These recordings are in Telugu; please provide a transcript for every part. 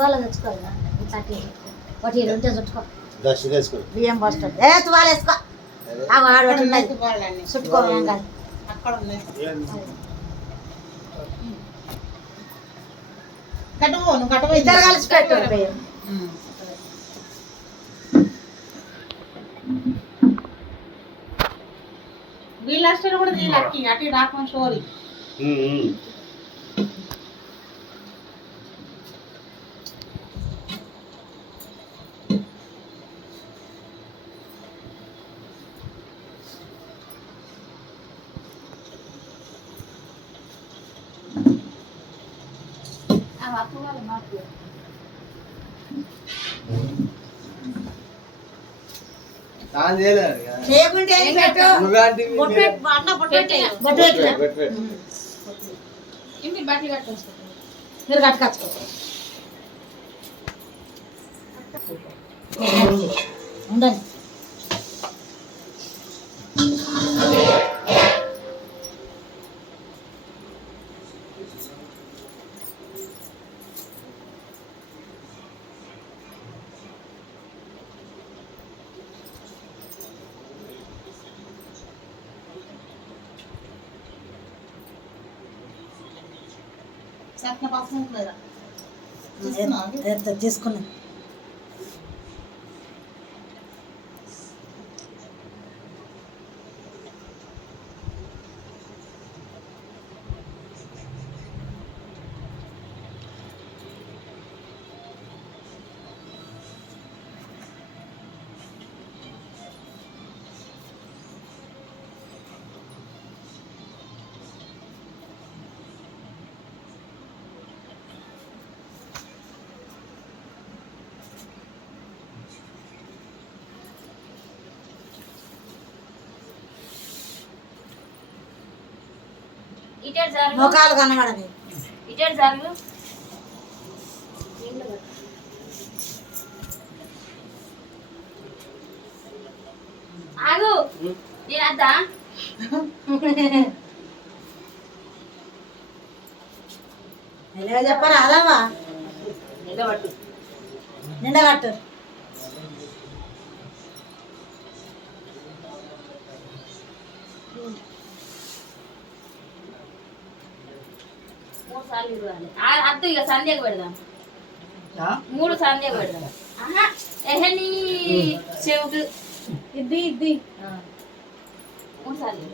తువాల తెచ్చుకోవాలి ఇట్లా అటు ఇటు. ఒకటి ఉంటే చుట్టుకో బియ్యం పోస్తుంది ఏ తువాల వేసుకో. ఆ వాడు ఒకటి ఉన్నది. వాళ్ళని చుట్టుకో ఏం కాదు. అక్కడ ఉన్నాయి. కట్టుకో నువ్వు కట్టుకో. ఇద్దరు కలిసి పెట్టు బియ్యం. వీళ్ళ అష్టలు కూడా తీయాలి అటు రాకుండా షోరీ స్నానం చేయలేదు కదా. చేయకుంటే ఏం పెట్టు నువ్వేంటి? బొట్టు పెట్టు అన్న బొట్టు పెట్టు బొట్టు పెట్టు ఇంటి బట్టలు కట్టేసుకో మీరు కట్టుకొచ్చుకో. ఉండండి. సత్న ముఖాలు కనబడదు ఇటెడ్ జరుగు ఆగు. నేను అద్దా ఎలా చెప్పారు అదమ్మా నిలబట్టు నిండగట్టు ఇవ్వాలి ఆ- అద్దు ఇక సంధ్యకు పెడదాం. మూడు సంధ్యకు పెడదాం. ఎహని చెవుకు. ఇది ఇది మూడు సార్లు.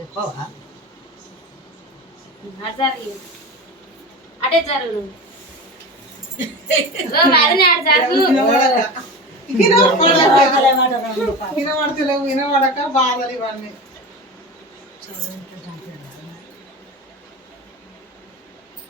చెప్పవా? అటు జరుగు అటు జరుగు. వినబడతలేవు వినబడక బాధలు ఇవన్నీ.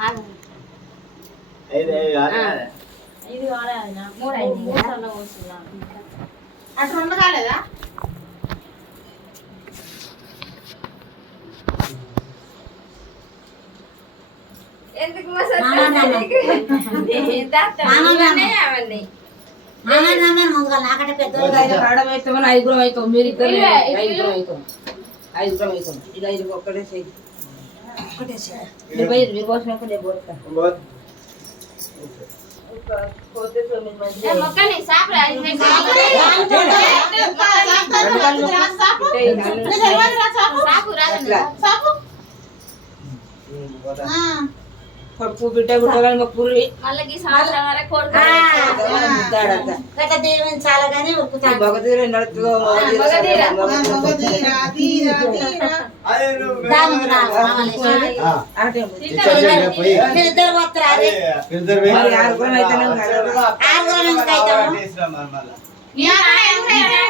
ఆగు. ఐదు ఐదు కాదు ఆ. కదా. ఇది వాడాలి మూడు అయింది మూడు సార్లు పోస్తున్నాం అటు రెండు కాలేదా ఎందుకు పెద్దోళ్ళు ఆడమైతామని ఐదుగురం అవుతాం మీరు ఇద్దరు ఐదుగురం అవుతాం ఐదుగురం అవుతాం ఇది ఐదు ఒక్కటే చెయ్యి. ఒకటేసి. మీరు పోయి మీరు పోసినాక నేను పోతా సాపు కొడుకు బిడ్డ గుట్టగాని మా పురి కానీ ఉరుకుతాడు నడుతుందో మగధీర. అదే నువ్వు దానికి రా, మామూలు. ఆ, అంటే ఇచ్చొచ్చేయండి, పోయి. మీరిద్దరు పోతారా అది ఇద్దరు పోయి. మరి ఆరుగురం అయితేనే కదా. ఆరుగురం ఎందుకు అవుతాము? తీసుకురా మరి మళ్ళా.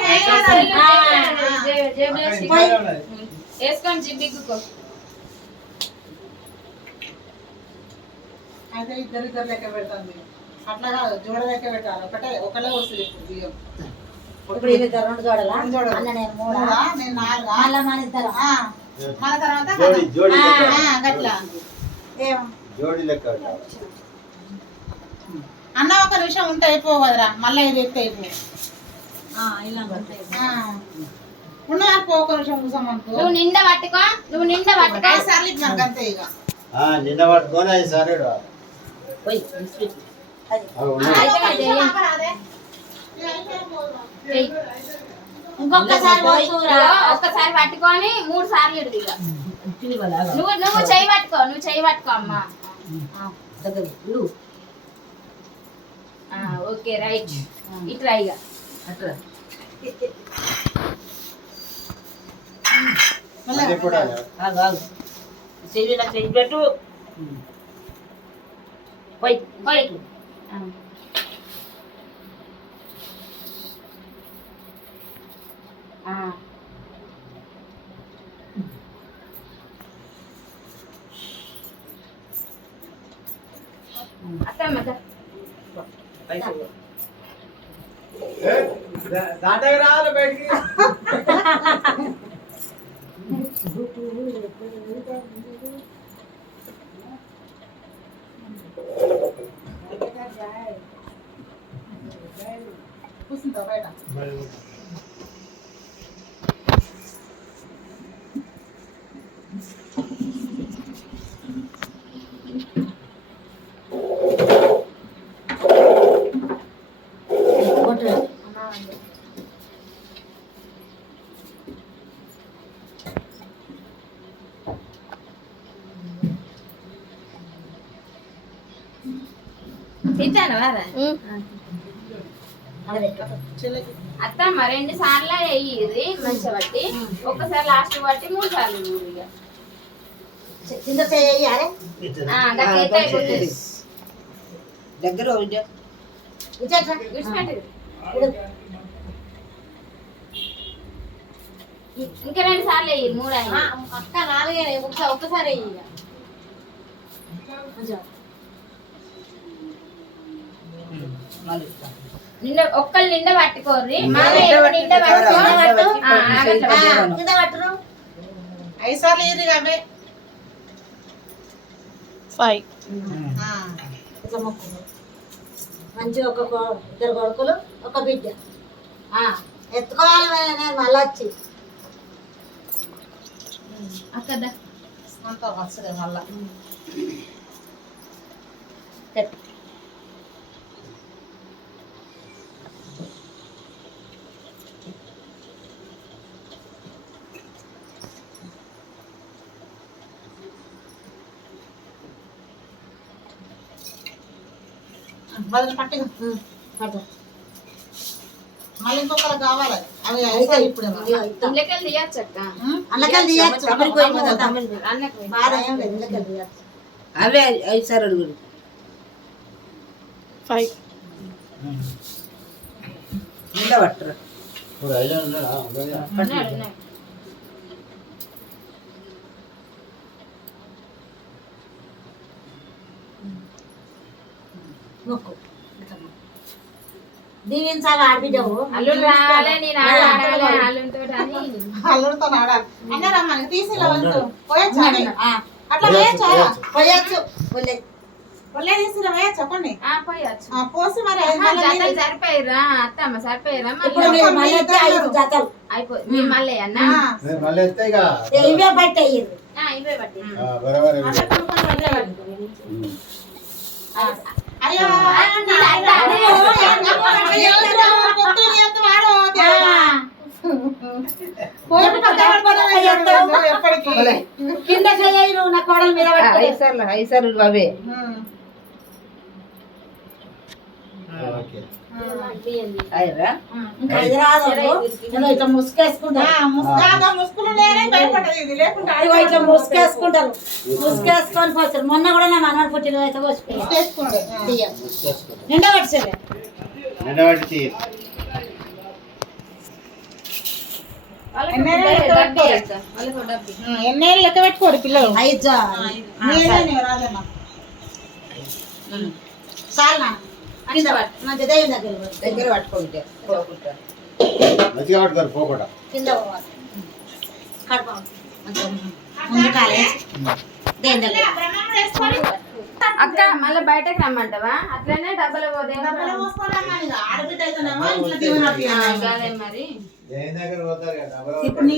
వేసుకొని ఇక్కడే ఉన్నది. జిబ్బిక్కుకో అయితే ఇద్దరు ఇద్దరు లెక్క పెడతాను అట్లా కాదు జోడ లెక్క పెట్టాలి. ఒకటే ఒకటే వస్తుంది ఇప్పుడు బియ్యం. ఇప్పుడు రెండు జోడలా. అన్న నేను నాలుగా? మన ఇద్దరు? మన తర్వాత గట్లా. ఏం? జోడి లెక్క. ఒక నిమిషం ఉంటే అయిపోవు కదరా మళ్ళీ ఇది ఎత్తే అయిపోవు. ఉన్నవారు పో ఒక నిమిషం కూర్చోమనుకో నువ్వు నిండా పట్టుకో. నువ్వు నిండా పట్టుకో. సర్లే మనకు అంతే ఇక. ఆ, నిన్న పట్టుకొని. అదే. ఇంకొకసారి ఒక్కసారి పట్టుకొని మూడు సార్లు నువ్వు నువ్వు చెయ్యి పట్టుకో నువ్వు చెయ్యి పట్టుకో అమ్మా. Okay right. ఇట్లా ఇక. అట్లా చెయ్యి పెట్టు. పోయి పోయి ఆ. ఆ. అత్తమ్మ దా. పైసలు దాటకి రావాలి బయటికి Ini kan, Wara? Hmm. Ada itu. అత్తమ్మ రెండు సార్లు వేయి మంచిగా బట్టి ఒక్కసారి లాస్ట్ బట్టి మూడు సార్లు ఇక. కింద దగ్గర. ఇంకా రెండు సార్లు వేయి మూడు అక్క నాలుగే ఒకసారి ఒక్కసారి వెయ్యి ఇక. కొంచెం. మళ్ళీ ఇస్తా. నిండా ఒక్కళ్ళు నిండా పట్టుకోర్రి మామయ్య నిండా పట్టుకో నిండా పట్టుకో. ఆ, ఆగట్ల ఆ, పట్టుకో. కింద పట్టురు ఐదు సార్లు ఇది అవే. ఫైవ్. ఆ. ఇట్లా మొక్కు మంచిగా ఒక ఇద్దరు కొడుకులు ఒక బిడ్డ. ఎత్తుకోవాలి నేను మళ్ళీ వచ్చి. అక్కదా? అంతా వస్తుంది మళ్ళా. బదులు పట్టి. మళ్ళీ ఇంకొకరు కావాలి. అవి అయితే ఇప్పుడు తీయచ్చు అక్క? తీయచ్చు. బాధ ఏం లేదు. తీయచ్చు. అవే ఐదు అడుగురు ఫైవ్. మొక్కు. దీవించాలి ఆడబిడ్డవు అల్లుడు రావాలి నేను ఆడాలి అల్లుడితో అని అల్లుడితో ఆడాలి అన్న రమ్మని తీసి ఇలా వంచు. పోయొచ్చా? అది? ఆ, అట్లా పోయొచ్చా పోయొచ్చు? పోలే. ఒళ్ళే తీసి ఇలా పోయొచ్చా? చెప్పండి ఆ, పోయొచ్చు. ఆ, పోసి మరి జతలు సరిపోయిరా అత్తమ్మ సరిపోయిరా ఇప్పుడు మళ్ళీ మీరు మళ్ళీ ఎత్తే ఐదు జతలు. అయిపోయి మీరు మళ్ళీ అన్న? ఆ, నేను మళ్ళీ ఎత్తే ఇక ఏ, ఇవే బట్టి అయ్యింది ఆ, ఇవే బట్టి కింద చేయి నువ్వు నా కోడల మీద పట్టుకో. ఐదు సార్లు ఐదు సార్లు అవే. ఓకే ఇట్లా ముసుకేసుకుంటా. ఆ, ముసుగాగా ముసుగులు లేనే భయపడ్డది ఇది లేకుండా అదిగో ఇట్లా ముసుకేసుకుంటారు. ముసుకేసుకొని పోతారు మొన్న కూడా నా మనవాడు పుట్టిన అయితే పోసిపోయా. నిండా ఎన్నేళ్ళు లెక్క పెట్టుకోరు? పిల్లలు? ఐదు చాలు కింద పట్టు దగ్గర. దగ్గర పట్టుకుంటే పోకుంటా. మంచిగా పట్టుకోరు పోకుండా. కింద పోవాలి. కడప కొంచెం ముందు కాలేసి దేని దగ్గర. అక్క మళ్ళీ బయటకు రమ్మంటావా? అట్లనే డబ్బులు పోతే మరి. దేని దగ్గర పోతారు కదా ఇప్పుడు నీ